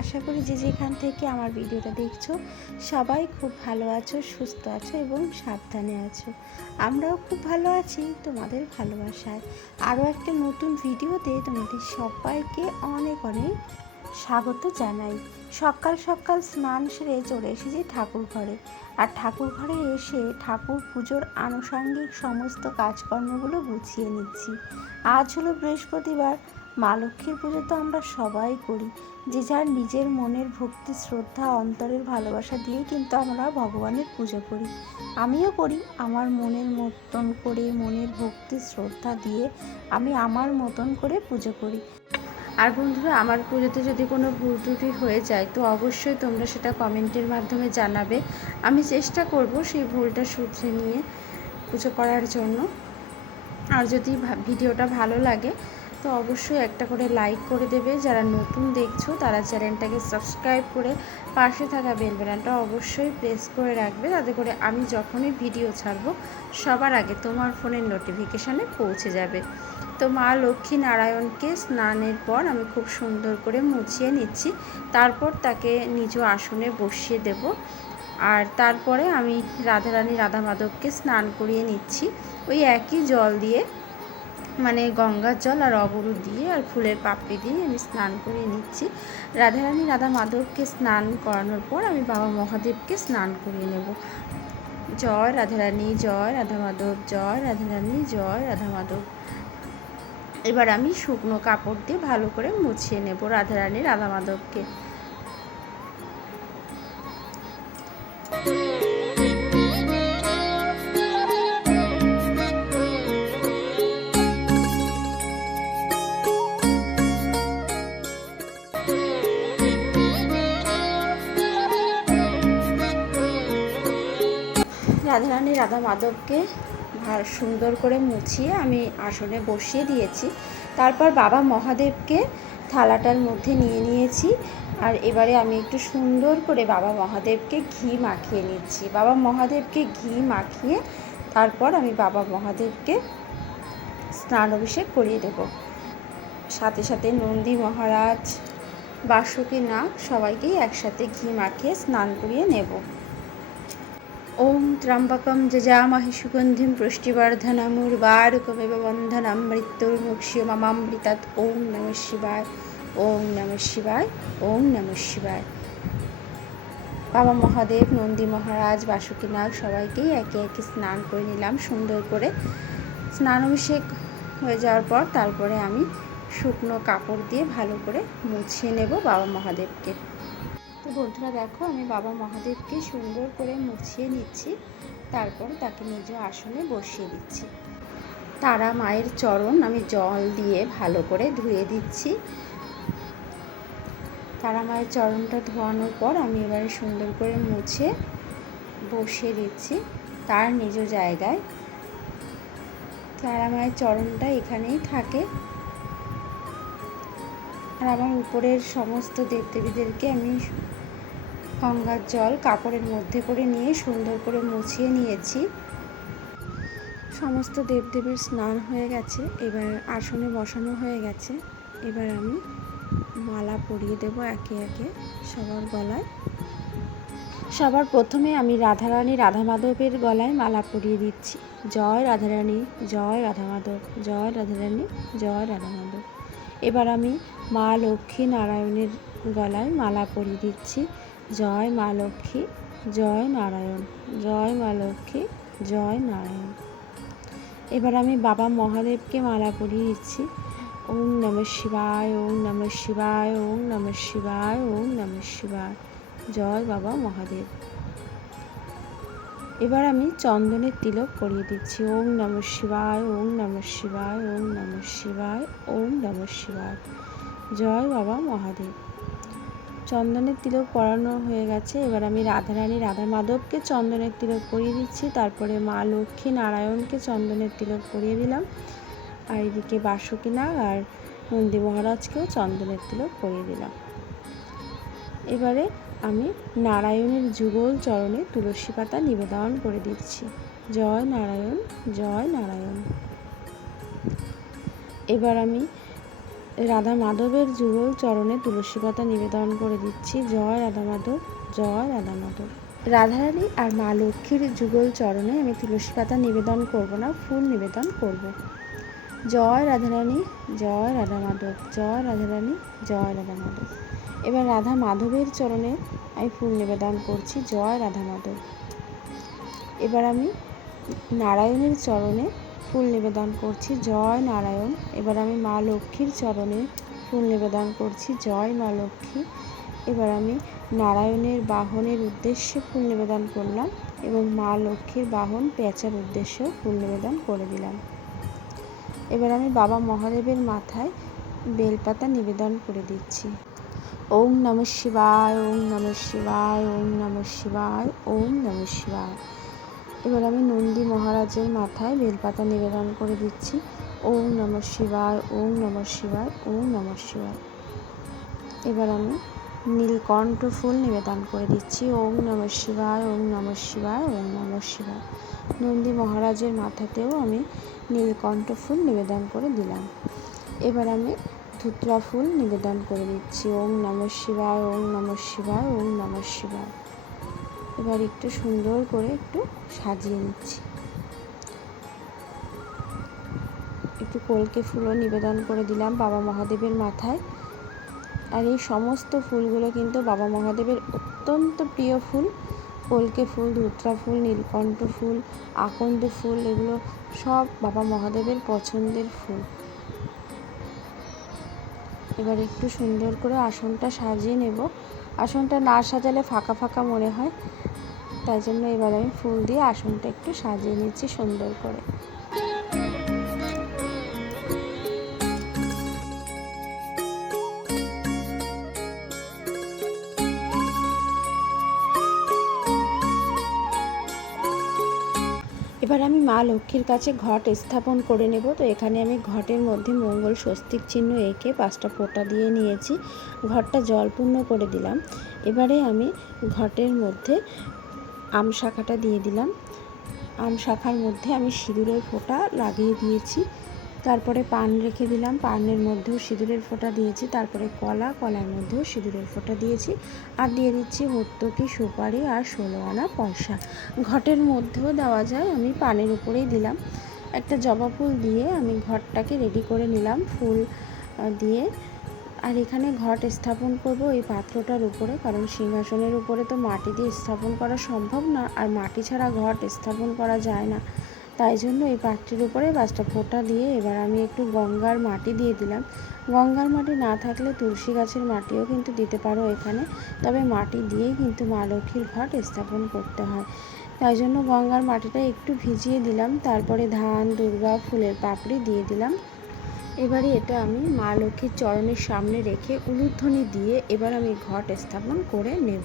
আশা করি যে যেখান থেকে আমার ভিডিওটা দেখছ, সবাই খুব ভালো আছো, সুস্থ আছো এবং সাবধানে আছো। আমরাও খুব ভালো আছি তোমাদের ভালোবাসায়। আরও একটা নতুন ভিডিওতে তোমাদের সবাইকে অনেক অনেক স্বাগত জানাই। সকাল সকাল স্নান সেরে চলে এসেছি ঠাকুর ঘরে। আর ঠাকুর ঘরে এসে ঠাকুর পুজোর আনুষাঙ্গিক সমস্ত কাজকর্মগুলো গুছিয়ে নিচ্ছি। আজ হলো বৃহস্পতিবার মা লক্ষ্মীর পুজো তো আমরা সবাই করি। যে যার নিজের মনের ভক্তি, শ্রদ্ধা, অন্তরের ভালোবাসা দিয়ে কিন্তু আমরা ভগবানের পুজো করি। আমিও করি, আমার মনের মতন করে, মনের ভক্তি, শ্রদ্ধা দিয়ে আমি আমার মতন করে পুজো করি। আর বন্ধুরা, আমার পুজোতে যদি কোনো ভুল ত্রুটি হয়ে যায়, তো অবশ্যই তোমরা সেটা কমেন্টের মাধ্যমে জানাবে। আমি চেষ্টা করব সেই ভুলটা শুধরে নিয়ে পুজো করার জন্য। আর যদি ভিডিওটা ভালো লাগে তো অবশ্যই একটা করে লাইক করে দেবে। যারা নতুন দেখছ, তারা চ্যানেলটাকে সাবস্ক্রাইব করে পাশে থাকা বেল অবশ্যই প্রেস করে রাখবে। তাতে করে আমি যখনই ভিডিও ছাড়বো, সবার আগে তোমার ফোনের নোটিফিকেশানে পৌঁছে যাবে। তো মা লক্ষ্মী নারায়ণকে স্নানের পর আমি খুব সুন্দর করে মুছিয়ে নিচ্ছি। তারপর তাকে নিজ আসনে বসিয়ে দেব। আর তারপরে আমি রাধারানী রাধা মাধবকে স্নান করিয়ে নিচ্ছি। ওই একই জল দিয়ে মানে গঙ্গার জল আর অগরু দিয়ে আর ফুলের পাপড়ি দিয়ে আমি স্নান করিয়ে নিচ্ছি। রাধারানী রাধা মাধবকে স্নান করানোর পর আমি বাবা মহাদেবকে স্নান করিয়ে নেব। জয় রাধারানী, জয় রাধা মাধব, জয় রাধারানী, জয় রাধা মাধব। এবার আমি শুকনো কাপড় দিয়ে ভালো করে মুছিয়ে নেব রাধারানী রাধা মাধবকে। রাধা মাধবকে সুন্দর করে মুছিয়ে আমি আসনে বসিয়ে দিয়েছি। তারপর বাবা মহাদেবকে থালাটার মধ্যে নিয়ে নিয়েছি। আর এবারে আমি একটু সুন্দর করে বাবা মহাদেবকে ঘি মাখিয়ে নিচ্ছি। বাবা মহাদেবকে ঘি মাখিয়ে তারপর আমি বাবা মহাদেবকে স্নান অভিষেক করিয়ে দেব। সাথে সাথে নন্দী মহারাজ, বাসুকী নাগ সবাইকেই একসাথে ঘি মাখিয়ে স্নান করিয়ে নেব। ওম ত্র্যম্বকম যজামহি সুগন্ধিম পুষ্টিবর্ধনম উর্বারুকমেব বন্ধনম মৃত্যুর্মুক্ষ্য মমামৃতাৎ ওম নম শিবায়। ওম নম শিবায়। ওম নম শিবায়। বাবা মহাদেব, নন্দী মহারাজ বাসুকীনাগ সবাইকেই একে একে স্নান করে নিলাম, সুন্দর করে। স্নান অভিষেক হয়ে যাওয়ার পর তারপরে আমি শুকনো কাপড় দিয়ে ভালো করে মুছিয়ে নেব বাবা মহাদেবকে। বন্ধুরা দেখো, আমি বাবা মহাদেবকে সুন্দর করে মুছিয়ে নিচ্ছি, তারপর তাকে নিজ আসনে বসিয়ে দিচ্ছি। তারা মায়ের চরণ আমি জল দিয়ে ভালো করে ধুয়ে দিচ্ছি। তারা মায়ের চরণটা ধোয়ানোর পর আমি এবারে সুন্দর করে মুছে বসিয়ে দিচ্ছি তার নিজ জায়গায়। তারা মায়ের চরণটা এখানেই থাকে। আর আমার উপরের সমস্ত দেবদেবীদেরকে আমি গঙ্গার জল কাপড়ের মধ্যে করে নিয়ে সুন্দর করে মুছিয়ে নিয়েছি। সমস্ত দেবদেবীর স্নান হয়ে গেছে, এবার আসনে বসানো হয়ে গেছে। এবার আমি মালা পরিয়ে দেব একে একে সবার গলায়। সবার প্রথমে আমি রাধারানী রাধা মাধবের গলায় মালা পরিয়ে দিচ্ছি। জয় রাধারানী, জয় রাধা মাধব জয় রাধারানী, জয় রাধা মাধব এবার আমি মা লক্ষ্মী নারায়ণের গলায় মালা পরিয়ে দিচ্ছি। জয় মা লক্ষ্মী, জয় নারায়ণ, জয় মা লক্ষ্মী, জয় নারায়ণ। এবার আমি বাবা মহাদেবকে মালা পরিয়ে দিচ্ছি। ওম নম শিবায়, ওম নম শিবায়, ওম নম শিবায়, ওম নম শিবায়। জয় বাবা মহাদেব। এবার আমি চন্দনের তিলক পরিয়ে দিচ্ছি। ওম নম শিবায়, ওম নম শিবায়, ওম নম শিবায়, ওম নম শিবায়। জয় বাবা মহাদেব। চন্দনের তিলক পরানো হয়ে গেছে। এবার আমি রাধারানী রাধা মাধবকে চন্দনের তিলক পরিয়ে দিচ্ছি। তারপরে মা লক্ষ্মী নারায়ণকে চন্দনের তিলক পরিয়ে দিলাম। আর এদিকে বাসুকিনাগ আর নন্দী মহারাজকেও চন্দনের তিলক পরিয়ে দিলাম। এবারে আমি নারায়ণের যুগল চরণে তুলসী পাতা নিবেদন করে দিচ্ছি। জয় নারায়ণ জয় নারায়ণ। এবার আমি রাধা মাধবের যুগল চরণে তুলসী পাতা নিবেদন করে দিচ্ছি। জয় রাধা মাধব, জয় রাধা মাধব। রাধারানী আর মা লক্ষ্মীর যুগল চরণে আমি তুলসী পাতা নিবেদন করব না, ফুল নিবেদন করব। জয় রাধারানী, জয় রাধা মাধব, জয় রাধারানী, জয় রাধা মাধব। এবার রাধা মাধবের চরণে আমি ফুল নিবেদন করছি, জয় রাধা মাধব। এবার আমি নারায়ণের চরণে ফুল নিবেদন করছি। জয় নারায়ণ। এবার আমি মা লক্ষ্মীর চরণে ফুল নিবেদন করছি। জয় মা লক্ষ্মী। এবার আমি নারায়ণের বাহনের উদ্দেশ্যে ফুল নিবেদন করলাম এবং মা লক্ষ্মীর বাহন পেঁচার উদ্দেশ্যেও ফুল নিবেদন করে দিলাম। এবার আমি বাবা মহাদেবের মাথায় বেলপাতা নিবেদন করে দিচ্ছি। ওম নম শিবায়, ওম নম শিবায়, ওম নম শিবায়, ওম নম শিবায়। এবার আমি নন্দী মহারাজের মাথায় বেলপাতা নিবেদন করে দিচ্ছি। ওম নম শিবায়, ওম নম শিবায়, ওম নম শিবায়। এবার আমি নীলকণ্ঠ ফুল নিবেদন করে দিচ্ছি। ওম নম শিবায়, ওম নম শিবায়, ওম নম শিবায়। নন্দী মহারাজের মাথাতেও আমি নীলকণ্ঠ ফুল নিবেদন করে দিলাম। এবার আমি ধুতরা ফুল নিবেদন করে দিচ্ছি। ওম নম শিবায়, ওম নম শিবায়, ওম নম শিবায়। এবার একটু সুন্দর করে একটু সাজিয়ে নিচ্ছি। একটু কলকে ফুলও নিবেদন করে দিলাম বাবা মহাদেবের মাথায়। আর এই সমস্ত ফুলগুলো কিন্তু বাবা মহাদেবের অত্যন্ত প্রিয় ফুল। কলকে ফুল, ধুত্রা ফুল, নীলকণ্ঠ ফুল, আকন্দ ফুল, এগুলো সব বাবা মহাদেবের পছন্দের ফুল। এবার একটু সুন্দর করে আসনটা সাজিয়ে নেব। আসনটা না সাজালে ফাঁকা ফাঁকা মনে হয়। তাই জন্য এবার আমি ফুল দিয়ে আসনটা একটু সাজিয়ে নিচ্ছি সুন্দর করে। এবার আমি মা লক্ষ্মীর কাছে ঘট স্থাপন করে নেব। তো এখানে আমি ঘটের মধ্যে মঙ্গল স্বস্তিক চিহ্ন এঁকে পাঁচটা ফোঁটা দিয়ে নিয়েছি। ঘরটা জলপূর্ণ করে দিলাম। এবারে আমি ঘটের মধ্যে আম শাখাটা দিয়ে দিলাম। আম শাখার মধ্যে আমি সিঁদুরের ফোঁটা লাগিয়ে দিয়েছি। তারপরে পান রেখে দিলাম। পানের মধ্যেও সিঁদুরের ফোঁটা দিয়েছি। তারপরে কলা, কলার মধ্যেও সিঁদুরের ফোঁটা দিয়েছি। আর দিয়ে দিচ্ছি হত্যকি, সুপারি আর ষোলো আনা পয়সা। ঘটের মধ্যেও দেওয়া যায়, আমি পানের উপরেই দিলাম। একটা জবা ফুল দিয়ে আমি ঘরটাকে রেডি করে নিলাম। ফুল দিয়ে আর এখানে ঘট স্থাপন করব এই পাত্রটার উপরে, কারণ সিংহাসনের উপরে তো মাটি দিয়ে স্থাপন করা সম্ভব না, আর মাটি ছাড়া ঘট স্থাপন করা যায় না। তাই জন্য এই পাত্রের উপরে পাঁচটা ফোঁটা দিয়ে এবার আমি একটু গঙ্গার মাটি দিয়ে দিলাম। গঙ্গার মাটি না থাকলে তুলসী গাছের মাটিও কিন্তু দিতে পারো এখানে, তবে মাটি দিয়েই কিন্তু মা লক্ষ্মীর ঘট স্থাপন করতে হয়। তাই জন্য গঙ্গার মাটিটা একটু ভিজিয়ে দিলাম, তারপরে ধান, দুর্গা, ফুলের পাপড়ি দিয়ে দিলাম। এবারে এটা আমি মা লক্ষ্মীর চরণের সামনে রেখে উলুধ্বনি দিয়ে এবার আমি ঘট স্থাপন করে নেব।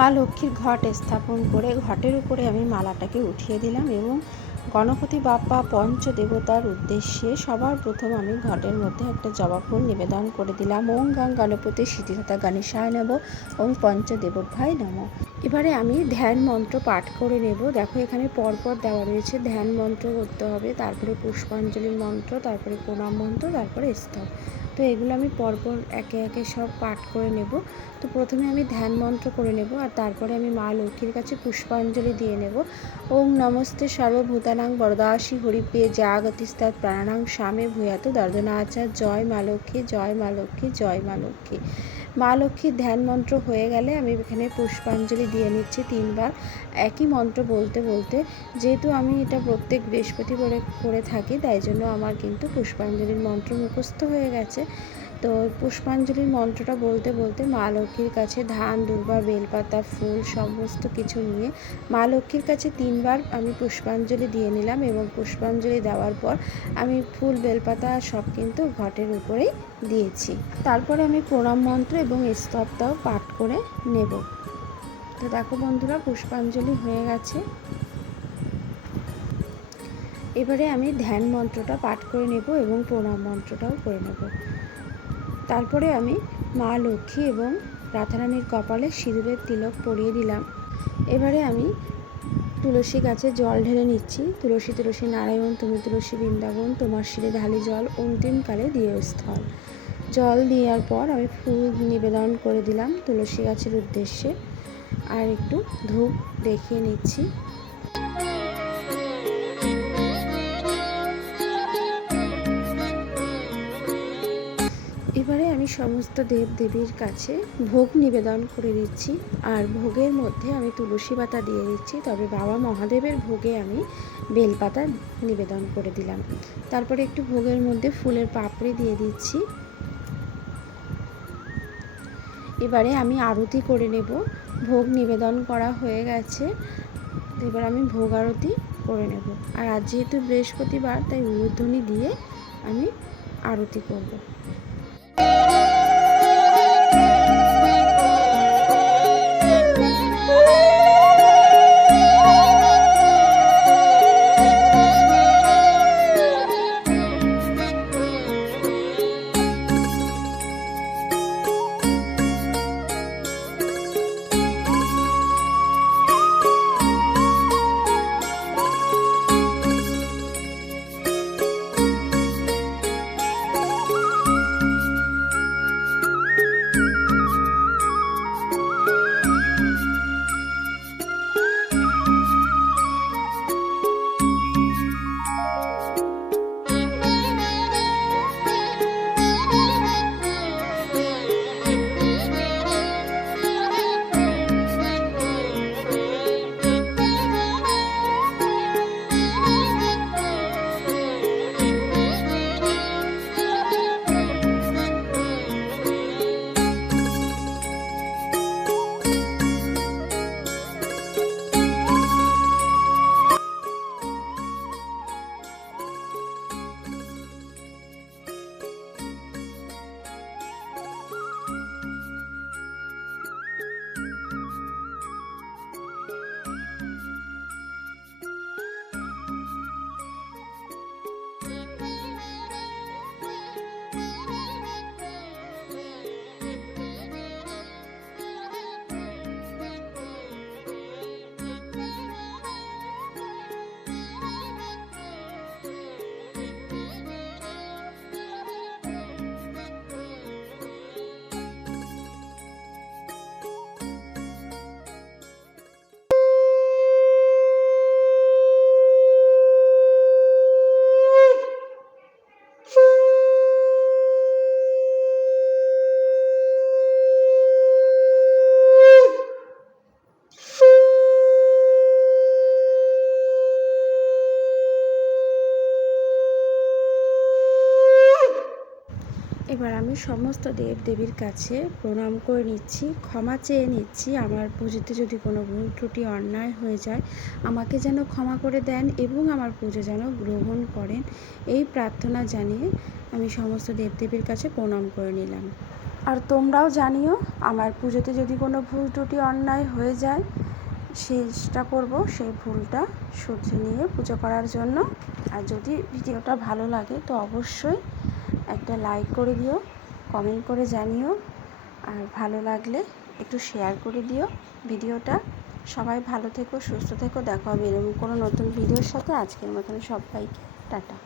মা লক্ষ্মীর ঘট স্থাপন করে ঘটের উপরে আমি মালাটাকে উঠিয়ে দিলাম এবং গণপতি বাপ্পা পঞ্চদেবতার উদ্দেশ্যে সবার প্রথম আমি ঘটের মধ্যে একটা জবা ফুল নিবেদন করে দিলাম। ওং গাং গণপতি সিদ্ধিদাতা গণেশায় নেব ওং পঞ্চদেবভাই নম। এবারে আমি ধ্যান মন্ত্র পাঠ করে নেব। দেখো এখানে পরপর দেওয়া রয়েছে। ধ্যান মন্ত্র করতে হবে, তারপরে পুষ্পাঞ্জলির মন্ত্র, তারপরে প্রণাম মন্ত্র, তারপরে স্তব। তো এগুলো আমি পরপর একে একে সব পাঠ করে নেব। তো প্রথমে আমি ধ্যান মন্ত্র করে নেব আর তারপরে আমি মা লক্ষ্মীর কাছে পুষ্পাঞ্জলি দিয়ে নেব। ওম নমস্তে সর্বভূতানাং বরদাসী হরিপ্রিয়ে জাগতিস্তাৎ প্রাণাং স্বামে ভূয়াত দর্দনাচার। জয় মা লক্ষ্মী, জয় মা লক্ষ্মী, জয় মা লক্ষ্মী। মা লক্ষ্মীর ধ্যান মন্ত্র হয়ে গেলে আমি এখানে পুষ্পাঞ্জলি দিয়ে নিচ্ছি তিনবার। একই মন্ত্র বলতে বলতে যেহেতু আমি এটা প্রত্যেক বৃহস্পতিবারে করে থাকি, তাই জন্য আমার কিন্তু পুষ্পাঞ্জলির মন্ত্র মুখস্থ হয়ে গেছে। তো পুষ্পাঞ্জলির মন্ত্রটা বলতে বলতে মা লক্ষ্মীর কাছে ধান, দুর্বা, বেলপাতা, ফুল সমস্ত কিছু নিয়ে মা লক্ষ্মীর কাছে তিনবার আমি পুষ্পাঞ্জলি দিয়ে নিলাম এবং পুষ্পাঞ্জলি দেওয়ার পর আমি ফুল, বেলপাতা সব কিন্তু ঘটের উপরেই দিয়েছি। তারপরে আমি প্রণাম মন্ত্র এবং স্তবটাও পাঠ করে নেব। তো দেখো বন্ধুরা, পুষ্পাঞ্জলি হয়ে গেছে। এবারে আমি ধ্যান মন্ত্রটা পাঠ করে নেব এবং প্রণাম মন্ত্রটাও করে নেব। তারপরে আমি মা লক্ষ্মী এবং রাধারানীর কপালে সিঁদুরের তিলক পরিয়ে দিলাম। এবারে আমি তুলসী গাছে জল ঢেলে নিচ্ছি। তুলসী তুলসী নারায়ণ, তুমি তুলসী বৃন্দাবন, তোমার শিরে ঢালি জল অন্তিমকালে দিয়ে স্থল। জল দেওয়ার পর আমি ফুল নিবেদন করে দিলাম তুলসী গাছের উদ্দেশ্যে। আর একটু ধূপ দেখিয়ে নিচ্ছি। আমি সমস্ত দেব দেবীর কাছে ভোগ নিবেদন করে দিচ্ছি। আর ভোগের মধ্যে আমি তুলসী পাতা দিয়ে দিচ্ছি। তবে বাবা মহাদেবের ভোগে আমি বেলপাতা নিবেদন করে দিলাম। তারপরে একটু ভোগের মধ্যে ফুলের পাপড়ি দিয়ে দিচ্ছি। এবারে আমি আরতি করে নেব। ভোগ নিবেদন করা হয়ে গেছে। এবার আমি ভোগ আরতি করে নেব। আর আজ যেহেতু বৃহস্পতিবার, তাই উলুধ্বনি দিয়ে আমি আরতি করব। আমি সমস্ত দেব দেবীর কাছে প্রণাম করে নিচ্ছি, ক্ষমা চেয়ে নিচ্ছি। আমার পুজোতে যদি কোনো ভুল ত্রুটি, অন্যায় হয়ে যায়, আমাকে যেন ক্ষমা করে দেন এবং আমার পুজো যেন গ্রহণ করেন, এই প্রার্থনা জানিয়ে আমি সমস্ত দেবদেবীর কাছে প্রণাম করে নিলাম। আর তোমরাও জানিও, আমার পুজোতে যদি কোনো ভুল ত্রুটি, অন্যায় হয়ে যায়, চেষ্টা করব সেই ভুলটা শুধরে নিয়ে পুজো করার জন্য। আর যদি ভিডিওটা ভালো লাগে, তো অবশ্যই একটা লাইক করে দিও। কমেন্ট করে জানিও। আর ভালো লাগলে একটু শেয়ার করে দিও ভিডিওটা। সবাই ভালো থেকো, সুস্থ থেকো, দেখো হবে এরকম কোনো নতুন ভিডিওর সাথে। আজকের মতন সবাইকে, টাটা।